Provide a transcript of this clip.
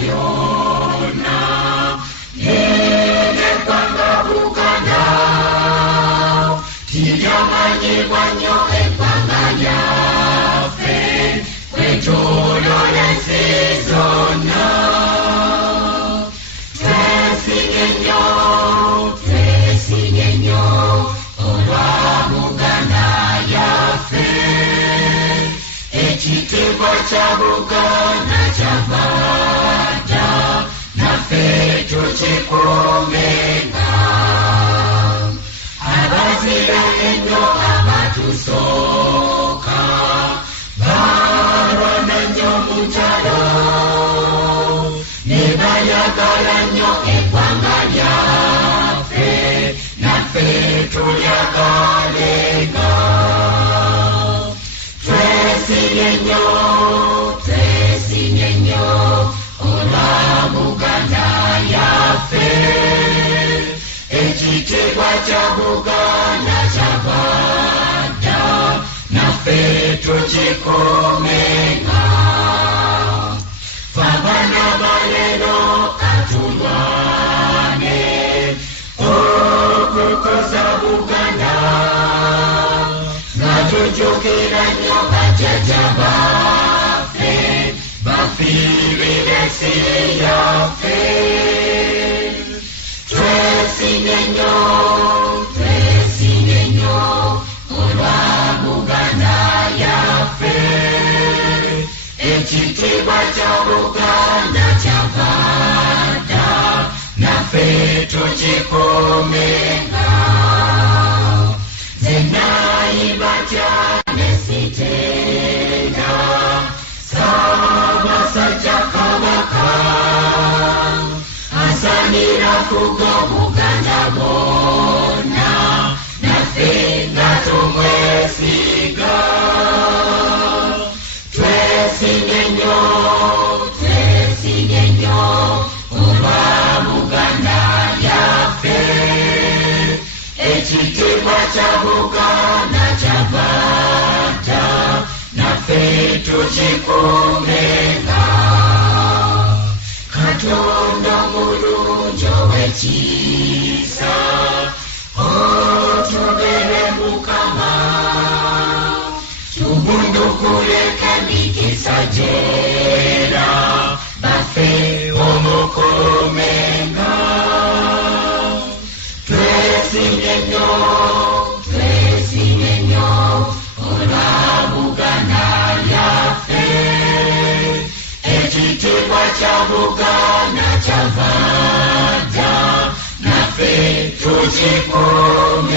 lyonna yenekwanga Buganda tiryamanyibwa nnyo eggwanga lyaffe kwetolola ensi zonna twesinye nnyo olwa Buganda yaffe ekitiibwa kya Buganda kyavadda naffe tukikuumenga abazira ennyo abatusooka balwana nnyo mu ntalo ne bayagala nnyo eggwanga lyaffe naffe tulyagalenga twesinye nnyo olwa Buganda yaffe ekitiibwa kya Buganda kyavadda naffe tukikuumenga abaana ba leero katulwane okukoza Buganda nga tujjukira nnyo bajjajja baffe bafiirira ensi yaffe twesinye nnyo olwa Buganda yaffe ekitiibwa kya Buganda kyavadda naffe tukikuumenga nze nayibatya ne sitenda Ssaabasajja Kabaka asaanira kugo Buganda bonna naffe nga tumwesiga twesinye nnyo olwa Buganda yaffe ekitiibwa kya Buganda kyavadda naffe tukikuumenga Katonda omulungi ow'ekisa otubere Mukama tubundukuleko emikisa gyera baffe omukuumenga twesinye nnyo olwa Buganda yaffe ekitiibwa kya Buganda kyavadda naffe tukikuumenga